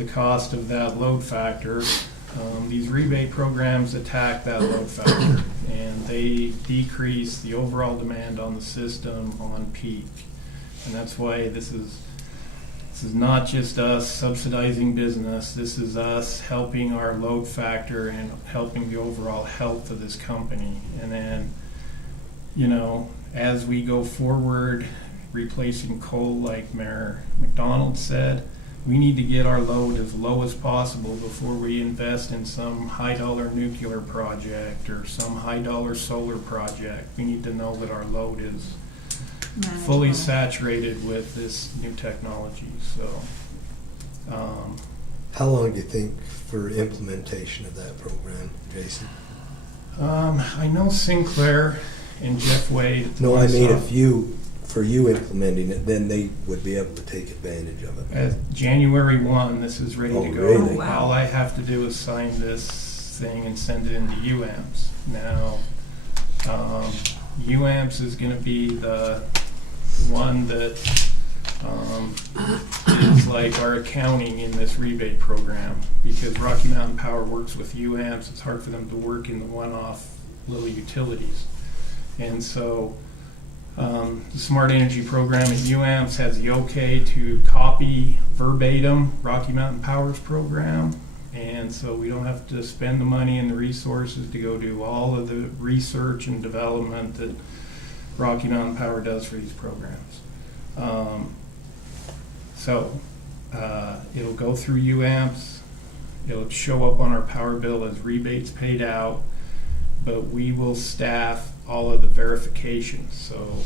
the cost of that load factor. These rebate programs attack that load factor, and they decrease the overall demand on the system on peak. And that's why this is not just us subsidizing business. This is us helping our load factor and helping the overall health of this company. And then, you know, as we go forward, replacing coal, like Mayor McDonald said, we need to get our load as low as possible before we invest in some high-dollar nuclear project or some high-dollar solar project. We need to know that our load is fully saturated with this new technology. So, how long do you think for implementation of that program, Jason? I know Sinclair and Jeff Wade. No, I mean for you implementing it, then they would be able to take advantage of it. At January 1, this is ready to go. Really? Oh, wow. All I have to do is sign this thing and send it into UAMPS. Now, UAMPS is going to be the one that is like our accounting in this rebate program, because Rocky Mountain Power works with UAMPS. It's hard for them to work in the one-off little utilities. And so the Smart Energy Program at UAMPS has the okay to copy verbatim Rocky Mountain Power's program, and so we don't have to spend the money and the resources to go do all of the research and development that Rocky Mountain Power does for these programs. It'll go through UAMPS, it'll show up on our power bill as rebates paid out, but we will staff all of the verifications. So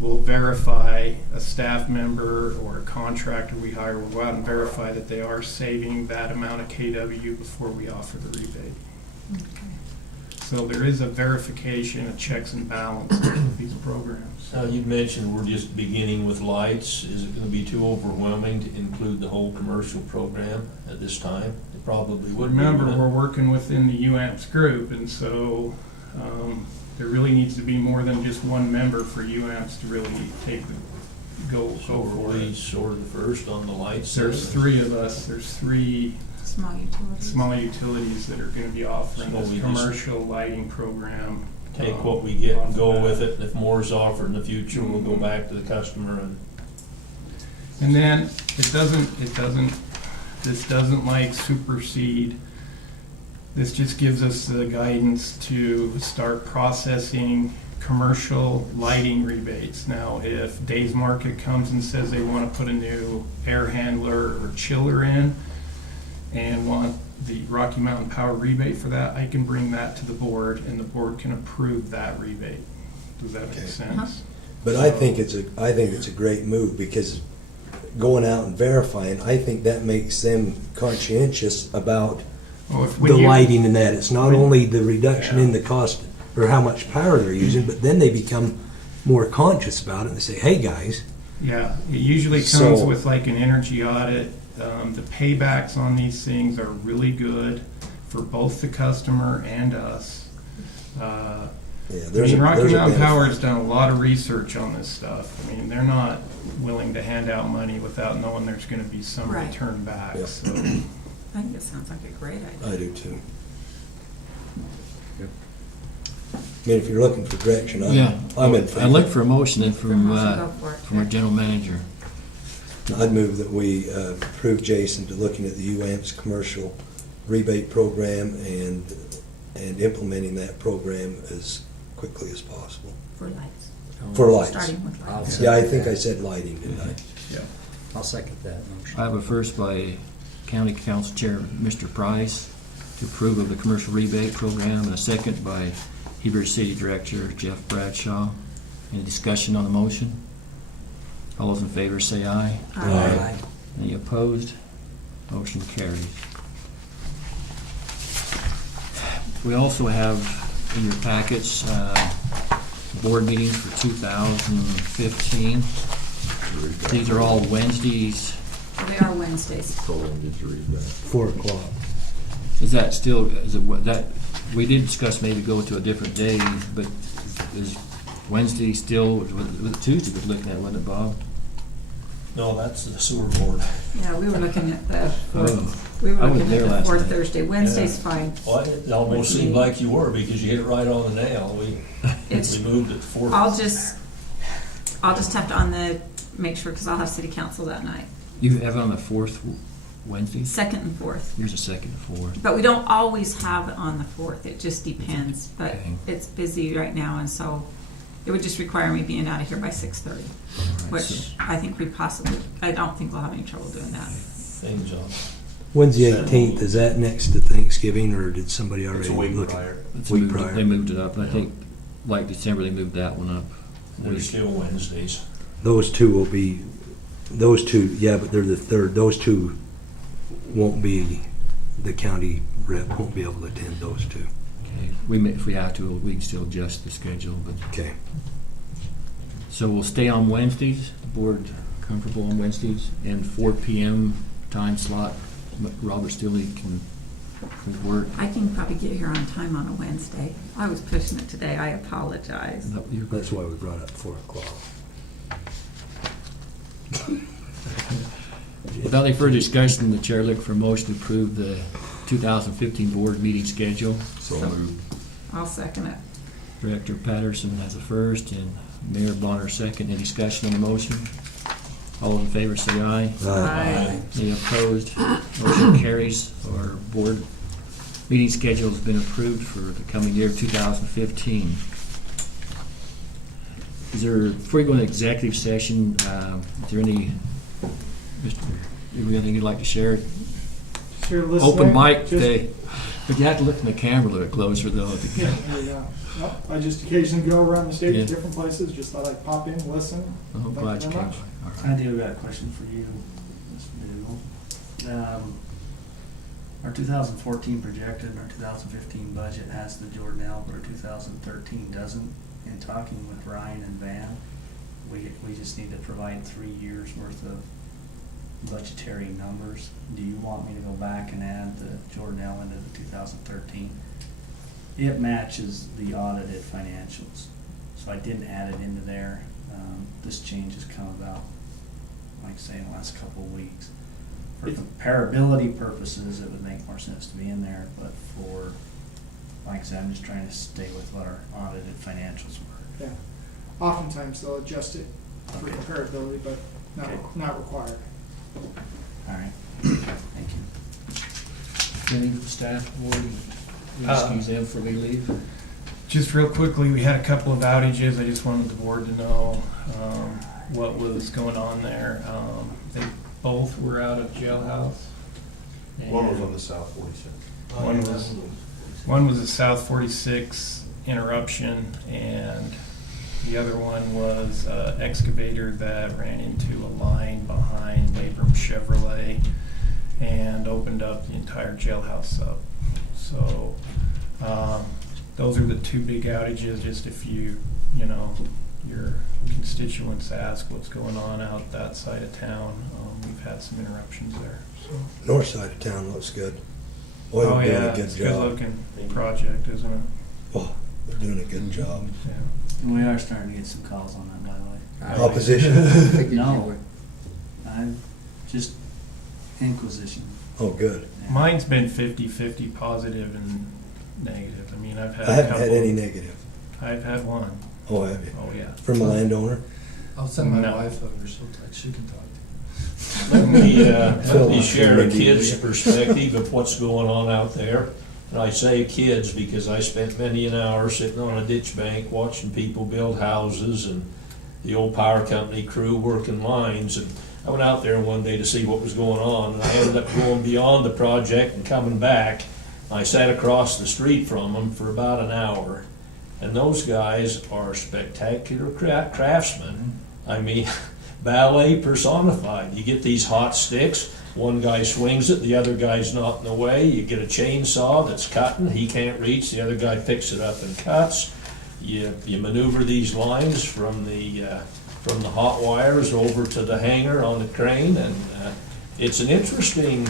we'll verify a staff member or a contractor we hire. We'll go out and verify that they are saving that amount of KW before we offer the rebate. Okay. So there is a verification, a checks and balances with these programs. Now, you'd mentioned we're just beginning with lights. Is it going to be too overwhelming to include the whole commercial program at this time? It probably would be. Remember, wouldn't we're it? working within the UAMPS group, and so there really needs to be more than just one member for UAMPS to really go So for are we it. sort of the first on the lights? There's three of us. There's three Small utilities. small utilities that are going to be offering So we this just commercial lighting program. Take what we get and go off of with that. it. If more is offered in the future, we'll go back to the customer and. And then this doesn't like supersede. This just gives us the guidance to start processing commercial lighting rebates. Now, if Days Market comes and says they want to put a new air handler or chiller in and want the Rocky Mountain Power rebate for that, I can bring that to the board and the board can approve that rebate. Does that make Okay. sense? But I think it's a great move, because going out and verifying, I think that makes them conscientious about Well, if the lighting and that. It's not only the reduction in the cost or how much power they're using, but then they become more conscious about it and they say, hey guys. Yeah, it usually comes So- with like an energy audit. The paybacks on these things are really good for both the customer and us. Yeah, Rocky Mountain benefit. Power has done a lot of research on this stuff. I mean, they're not willing to hand out money without knowing there's going to be some Right. return back. Yep. So, I think this sounds like a great idea. I do too. I mean, if you're looking for direction, I'm in favor. I'd look for a motion then For a motion, go from for it. from our general manager. I'd move that we approve Jason to looking at the UAMPS commercial rebate program and implementing that program as quickly as possible. For lights. For lights. Starting with I'll lights. second Yeah, I think that. I said lighting, didn't I? yeah. I'll second that motion. I have a first by County Council Chair Mr. Price to approve of the commercial rebate program, and a second by Heber City Director Jeff Bradshaw. Any discussion on the motion? All those in favor say aye. Aye. Any opposed? Motion carries. We also have in your packets board meetings for 2015. These are all Wednesdays. They are Wednesdays. 4 o'clock. Is that still, is it what that, we did discuss maybe go to a different day, but is Wednesday still, was it Tuesday we're looking at, wasn't it, Bob? No, that's the sewer board. Yeah, we were looking at the Oh, fourth, we were I was looking there at the last fourth night. Thursday. Wednesday's fine. Well, it almost seemed like you were, because you hit it right on the nail. We It's, moved it to fourth. I'll just have to make sure, because I'll have city council that night. You have it on the fourth Wednesday? Second and fourth. Here's a second and fourth. But we don't always have it on the fourth, it just depends. But Okay. it's busy right now, and so it would just require me being out of here by 6:30, which I think I don't think we'll have any trouble doing that. Same job. When's the 18th? Is that next to Thanksgiving, or did somebody already It's a week look? prior. It's Week moved- prior. They moved it up, and I think, like December, they moved that one up. They're still Wednesdays. Those two will be, yeah, but they're the third. Those two won't be, the county rep won't be able to attend those two. Okay. If we have to, we can still adjust the schedule, but, Okay. so we'll stay on Wednesdays, board comfortable on Wednesdays, and 4 PM time slot. Robert Stilley can work. I can probably get here on time on a Wednesday. I was pushing it today, I apologize. That's why we brought up 4 o'clock. Without any further discussion, the chair look for a motion to approve the 2015 board meeting schedule. So I'll second it. Director Patterson has a first, and Mayor Bonner second. Any discussion on the motion? All in favor, say aye. Aye. Any opposed? Motion carries. Our board meeting schedule has been approved for the coming year, 2015. Before you go into executive session, is there anything you'd like to share? Sure, listening. Open mic Just- day. But you have to look in the camera a little closer, though. Yeah, no, I just occasionally go around the state Yeah. to different places, just thought I'd pop in, listen. I'm Thank glad you you very came. much. All I right. do got a question for you, Mr. Newell. Our 2014 projected and our 2015 budget has the Jordanelle, but our 2013 doesn't. In talking with Ryan and Van, we just need to provide 3 years worth of budgetary numbers. Do you want me to go back and add the Jordanelle into the 2013? It matches the audited financials, so I didn't add it into there. This change has come about, like I say, in the last couple of weeks. For comparability purposes, it would make more sense to be in there, but for, like I said, I'm just trying to stay with what our audited financials were. Yeah, oftentimes they'll adjust it for Okay. comparability, but Okay. not required. All right, thank you. Any staff, board, excuse them for me to leave? Just real quickly, we had a couple of outages. I just wanted the board to know what was going on there. They both were out of jailhouse. One was on the South 46. One was a South 46 interruption, and the other one was an excavator that ran into a line behind Abrams Chevrolet and opened up the entire jailhouse up. So those are the two big outages. Just if your constituents ask what's going on out that side of town, we've had some interruptions there. So. North side of town looks good. Boy, Oh they're doing yeah, a good it's a job. good-looking project, isn't it? Oh, they're doing a good job. Yeah. And we are starting to get some calls on that, by the way. Opposition? No, I'm just inquisition. Oh, good. Yeah. Mine's been 50-50 positive and negative. I mean, I've had I a haven't couple. had any negative. I've had one. Oh, have you? Oh yeah. From a landowner? I'll send my No. wife over sometime, she can talk to Let me, Phil, share a Randy, kid's will you? perspective of what's going on out there. And I say kids because I spent many an hour sitting on a ditch bank watching people build houses and the old power company crew working lines. And I went out there one day to see what was going on, and I ended up going beyond the project and coming back. I sat across the street from them for about an hour. And those guys are spectacular craftsmen. I mean, ballet personified. You get these hot sticks, one guy swings it, the other guy's not in the way. You get a chainsaw that's cutting, he can't reach, the other guy picks it up and cuts. You maneuver these lines from the hot wires over to the hanger on the crane, and it's an interesting.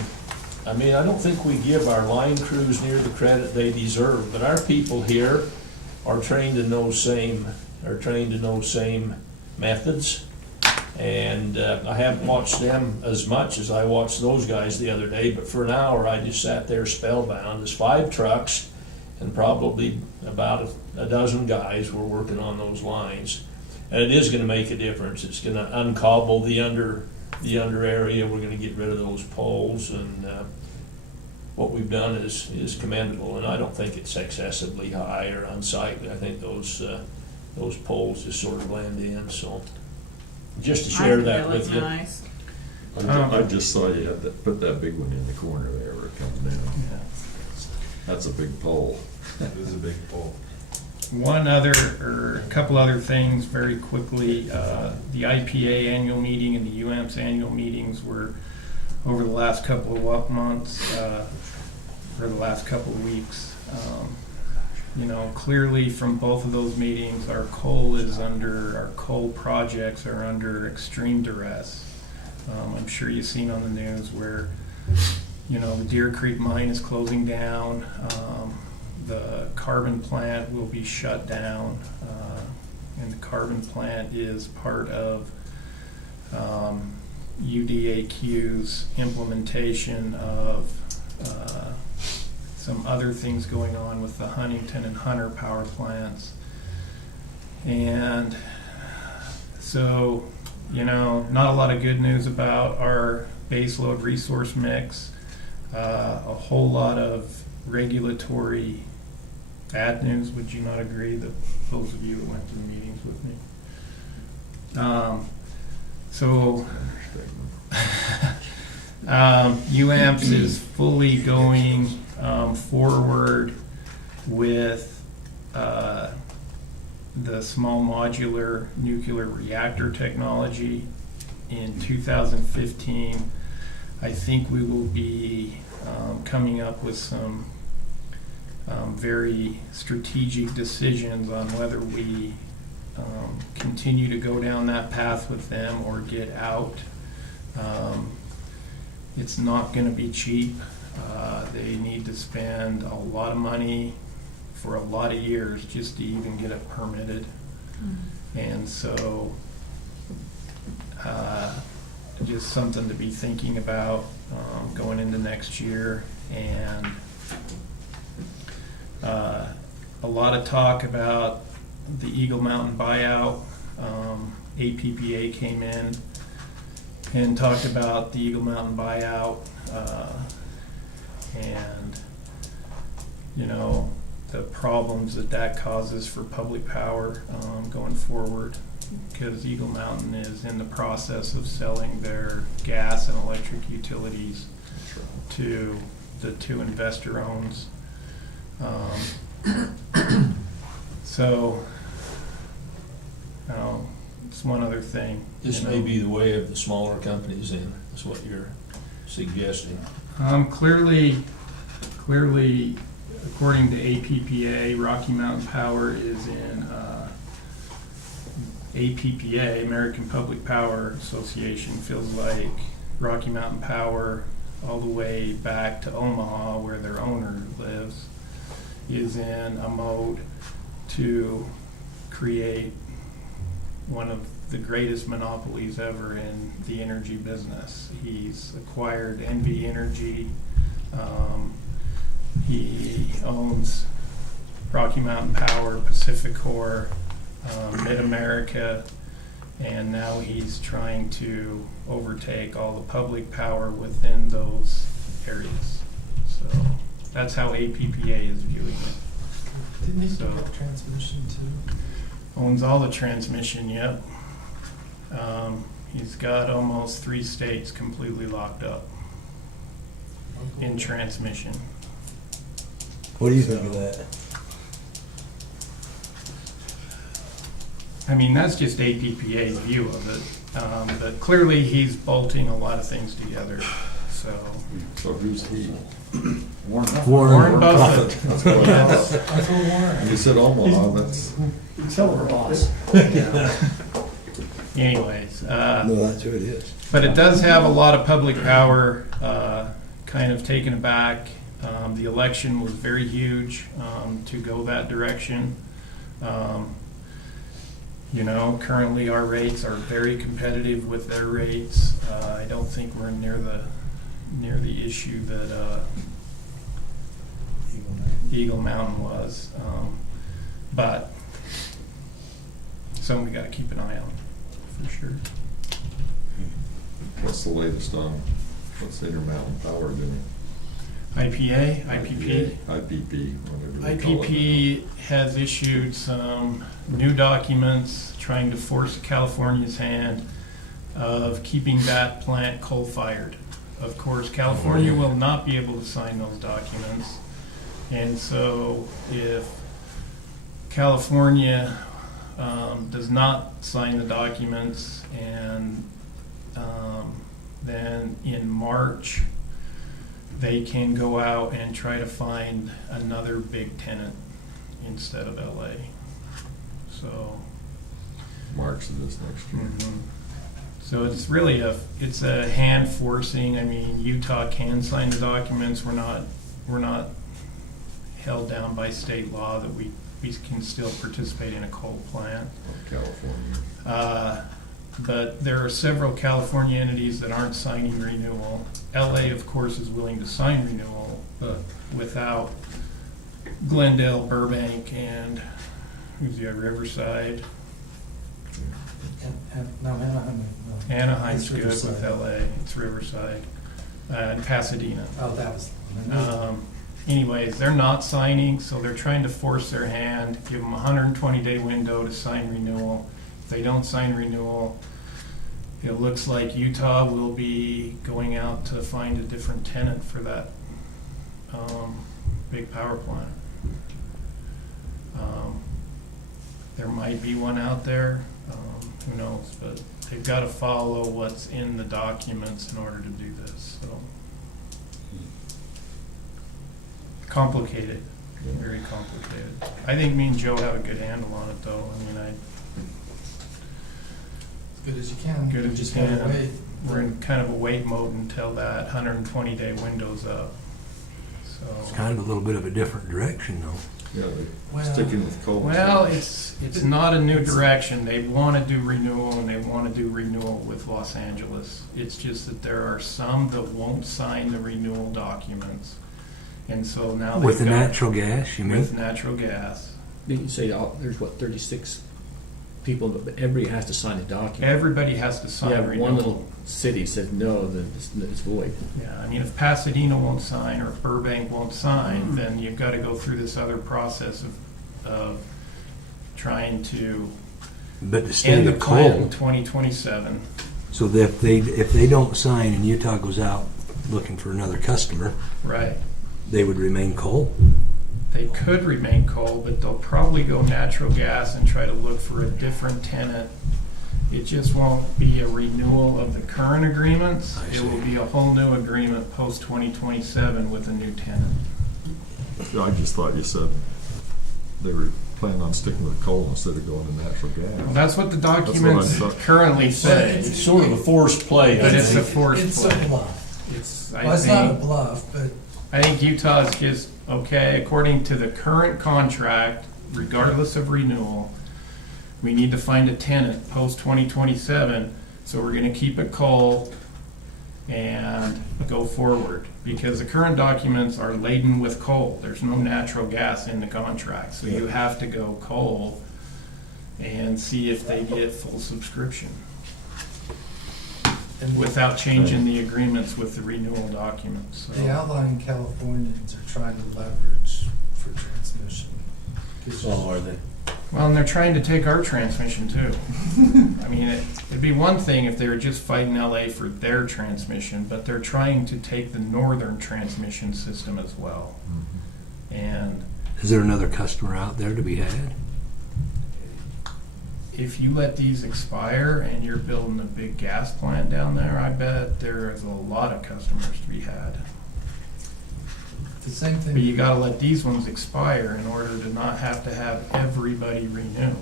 I mean, I don't think we give our line crews near the credit they deserve, but our people here are trained in those same methods, And I haven't watched them as much as I watched those guys the other day, but for an hour I just sat there spellbound. There's 5 trucks and probably about a dozen guys were working on those lines. And it is gonna make a difference. It's gonna uncobble the under area. We're gonna get rid of those poles, and what we've done is commendable, and I don't think it's excessively high or unsightly. I think those poles just sort of blend in, so just to share that with you. Nice. I just saw you had that, put that big one in the corner there where it comes down. That's a big pole. It is a big pole. One other, or a couple other things very quickly. The IPA annual meeting and the UAMPS annual meetings were over the last couple of months, or the last couple of weeks. You know, clearly from both of those meetings, our coal projects are under extreme duress. I'm sure you've seen on the news where, you know, the Deer Creek mine is closing down. The carbon plant will be shut down, and the carbon plant is part of UDAQ's implementation of some other things going on with the Huntington and Hunter power plants. And so, you know, not a lot of good news about our baseload resource mix, a whole lot of regulatory bad news. Would you not agree, that those of you who went to the meetings with me? UAMPS is fully going forward with the small modular nuclear reactor technology. In 2015, I think we will be coming up with some very strategic decisions on whether we continue to go down that path with them or get out. It's not going to be cheap. They need to spend a lot of money for a lot of years just to even get it permitted. And so just something to be thinking about going into next year. And a lot of talk about the Eagle Mountain buyout. APPA came in and talked about the Eagle Mountain buyout, and you know, the problems that causes for public power going forward, because Eagle Mountain is in the process of selling their gas and electric utilities to the 2 investor owns. So, it's one other thing. This may be the way of the smaller companies then, is what you're suggesting. Clearly, according to APPA, Rocky Mountain Power is in APPA, American Public Power Association, feels like Rocky Mountain Power, all the way back to Omaha, where their owner lives, is in a mode to create one of the greatest monopolies ever in the energy business. He's acquired NV Energy. He owns Rocky Mountain Power, Pacificor, Mid-America, and now he's trying to overtake all the public power within those areas. So that's how APPA is viewing it. Didn't he So- pick up transmission too? Owns all the transmission, yep. He's got almost 3 states completely locked up in transmission. What do you think of that? I mean, that's just APPA's view of it. But clearly he's bolting a lot of things together, so. So who's he? Warren Buffett. That's what I Yes. thought. I told Warren. You said Omaha, that's, Tell her boss. Anyways, No, that's who it is. but it does have a lot of public power kind of taken aback. The election was very huge to go that direction. You know, currently our rates are very competitive with their rates. I don't think we're near the issue that Eagle Mountain was. But something we gotta keep an eye on, for sure. What's the latest on, what's Intermountain Power doing? IPA, IPP. IPP, whatever they call it IPP has issued some new documents trying to force California's hand of keeping that plant coal-fired. Of course, California will not be able to sign those documents. And so if California does not sign the documents, and then in March, they can go out and try to find another big tenant instead of LA. So, now. March of this next year. so it's really it's a hand forcing. I mean, Utah can sign the documents. We're not held down by state law that we can still participate in a coal plant. California. But there are several California entities that aren't signing renewal. LA, of course, is willing to sign renewal, but without Glendale, Burbank, and who's the other, Riverside? Anaheim's good with LA, it's Riverside, and Pasadena. Oh, that was. Anyways, they're not signing, so they're trying to force their hand, give them a 120-day window to sign renewal. If they don't sign renewal, it looks like Utah will be going out to find a different tenant for that big power plant. There might be one out there, who knows, but they've got to follow what's in the documents in order to do this, so. Complicated, very complicated. I think me and Joe have a good handle on it, though. I mean, As good as you can. Good as you Just can. gotta wait. we're in kind of a wait mode until that 120-day window's up. It's So, kind of a little bit of a different direction, though. Yeah, they're Well- sticking with coal. well, it's not a new direction. They want to do renewal, and they want to do renewal with Los Angeles. It's just that there are some that won't sign the renewal documents. And so now With the they've got- natural gas, you mean? With natural gas. Didn't you say there's what, 36 people, but everybody has to sign a document? Everybody has to sign Yeah, renewal. one little city says no, then it's void. Yeah, I mean, if Pasadena won't sign or if Burbank won't sign, then you've got to go through this other process of trying to But the end state the of plant in coal, 2027. so that if they don't sign and Utah goes out looking for another customer, Right. they would remain coal? They could remain coal, but they'll probably go natural gas and try to look for a different tenant. It just won't be a renewal of the current agreements. I It will see. be a whole new agreement post-2027 with a new tenant. I just thought you said they were planning on sticking with coal instead of going to natural Well, gas. that's what the what I documents thought. currently say. It's sort of a forced play, I But it's a think. forced It's play. a bluff. It's, Well, I it's not a think, bluff, but I think Utah is just, okay, according to the current contract, regardless of renewal, we need to find a tenant post-2027, so we're gonna keep it coal and go forward. Because the current documents are laden with coal. There's no natural gas in the contract, so you have to go coal and see if they get full subscription without changing the agreements with the renewal documents. So. the outlying Californians are trying to leverage for transmission. 'Cause Oh, are they? Well, and they're trying to take our transmission too. I mean, it'd be one thing if they were just fighting LA for their transmission, but they're trying to take the northern transmission system as well. And Is there another customer out there to be had? if you let these expire and you're building a big gas plant down there, I bet there is a lot of customers to be had. The same thing. But you gotta let these ones expire in order to not have to have everybody renew.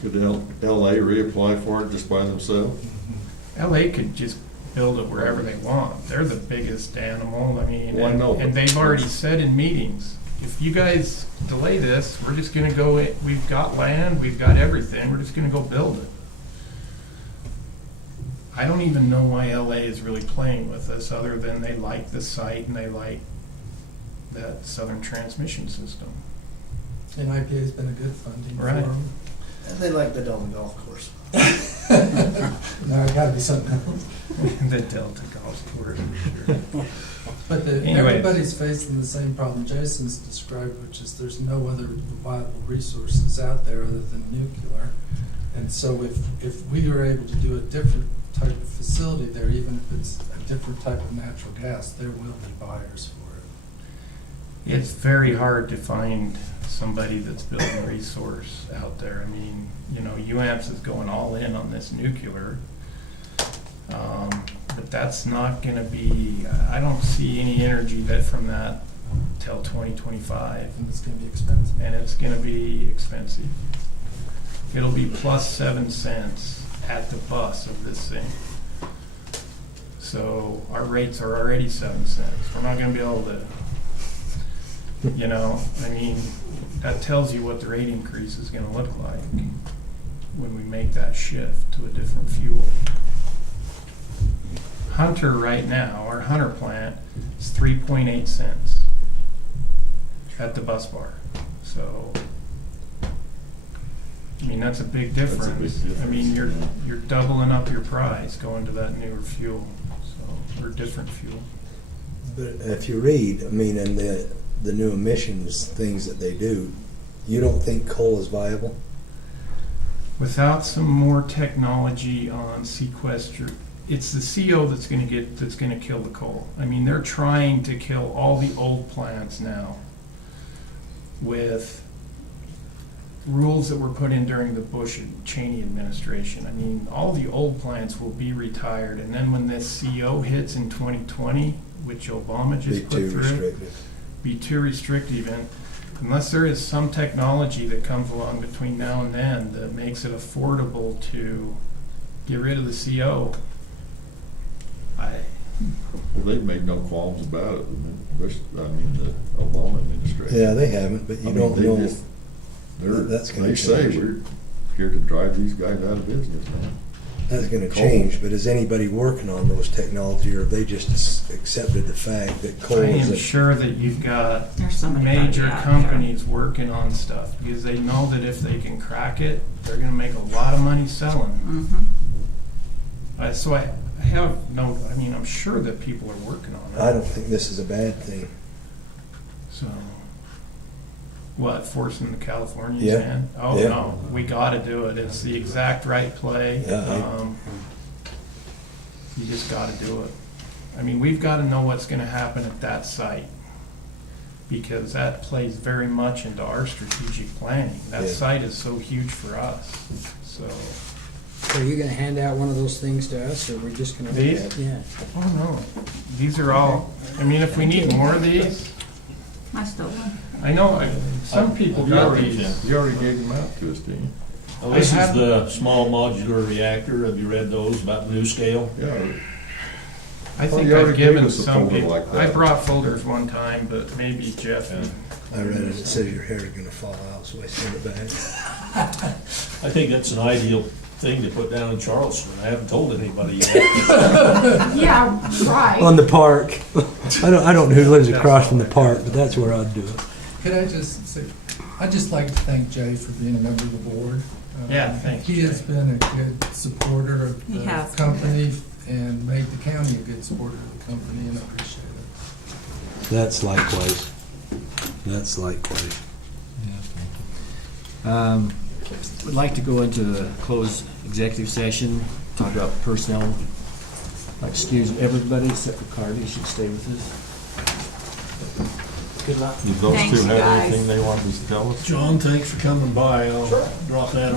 Could LA reapply for it just by themselves? LA could just build it wherever they want. They're the biggest animal. I mean, Well, I know, and but- they've already said in meetings, if you guys delay this, we're just gonna go, we've got land, we've got everything, we're just gonna go build it. I don't even know why LA is really playing with us, other than they like the site and they like that Southern Transmission System. And IPA's been a good funding for Right. them. And they like the Delta Golf Course. No, it gotta be something else. The Delta Golf Course, for sure. But Anyways. everybody's facing the same problem Jason's described, which is there's no other viable resources out there other than nuclear. And so if we are able to do a different type of facility there, even if it's a different type of natural gas, there will be buyers for it. It's very hard to find somebody that's building resource out there. I mean, you know, UAMPS is going all in on this nuclear. But that's not gonna be, I don't see any energy that from that till 2025. And it's gonna be expensive. And it's gonna be expensive. It'll be plus 7 cents at the bus of this thing. So our rates are already 7 cents. We're not gonna be able to, you know, I mean, that tells you what the rate increase is gonna look like when we make that shift to a different fuel. Hunter right now, our Hunter plant is 3.8 cents at the bus bar. So, I mean, that's a big That's a difference. big difference, I mean, yeah. you're doubling up your price going to that newer fuel, so, or different fuel. But if you read, I mean, in the new emissions things that they do, you don't think coal is viable? Without some more technology on sequester, it's the CO that's gonna kill the coal. I mean, they're trying to kill all the old plants now with rules that were put in during the Bush and Cheney administration. I mean, all the old plants will be retired, and then when this CO hits in 2020, which Obama Be just put too through, restrictive. be too restrictive, and unless there is some technology that comes along between now and then that makes it affordable to get rid of the CO, Well, they've made no qualms about it, I mean, the Obama administration. Yeah, they haven't, but you I mean, don't they know. just- That's gonna They say change. we're here to drive these guys out of business now. That's gonna Coal. change, but is anybody working on those technology, or have they just accepted the fact that coal I is am a... sure that you've got There's somebody major out there. companies working on stuff, because they know that if they can crack it, they're gonna make a lot of money selling. Mm-hmm. So I have no, I mean, I'm sure that people are working on it. I don't think this is a bad thing. So, what, forcing the Californians Yeah. in? Oh, Yeah. no, we gotta do it. It's the exact right play. Yeah, You just gotta do it. I mean, we've gotta know what's gonna happen at that site, because that plays very much into our strategic planning. That Yeah. site is so huge for us, so. So are you gonna hand out one of those things to us, or we're just gonna? look These? at it? Yeah. Oh, no, these are all, I mean, if we need more of these, I stole one. I know, some people You got already- these. You already gave them out to us, didn't you? Well, this I is have- the small modular reactor. Have you read those about the new scale? Yeah. I Well, think you already I've given gave us a some folder people, like that. I brought folders one time, but maybe Jeff. I read it, it says your hair's gonna fall out, so I send it back. I think that's an ideal thing to put down in Charleston. I haven't told anybody yet. Yeah, right. On the park. I don't know who lives across from the park, but that's where I'd do it. Could I just say, I'd just like to thank Jay for being a member of the board. Yeah, thanks, He has Jay. been a good supporter of He the has. company and made the county a good supporter of the company, and I appreciate it. That's likewise. That's likewise. Would like to go into a closed executive session, talk about personnel. I'd like to excuse everybody except for Carly, she can stay with us. Good luck. Did those Thanks, two have guys. anything they wanted to tell us? John, thanks for coming by. I'll drop that on.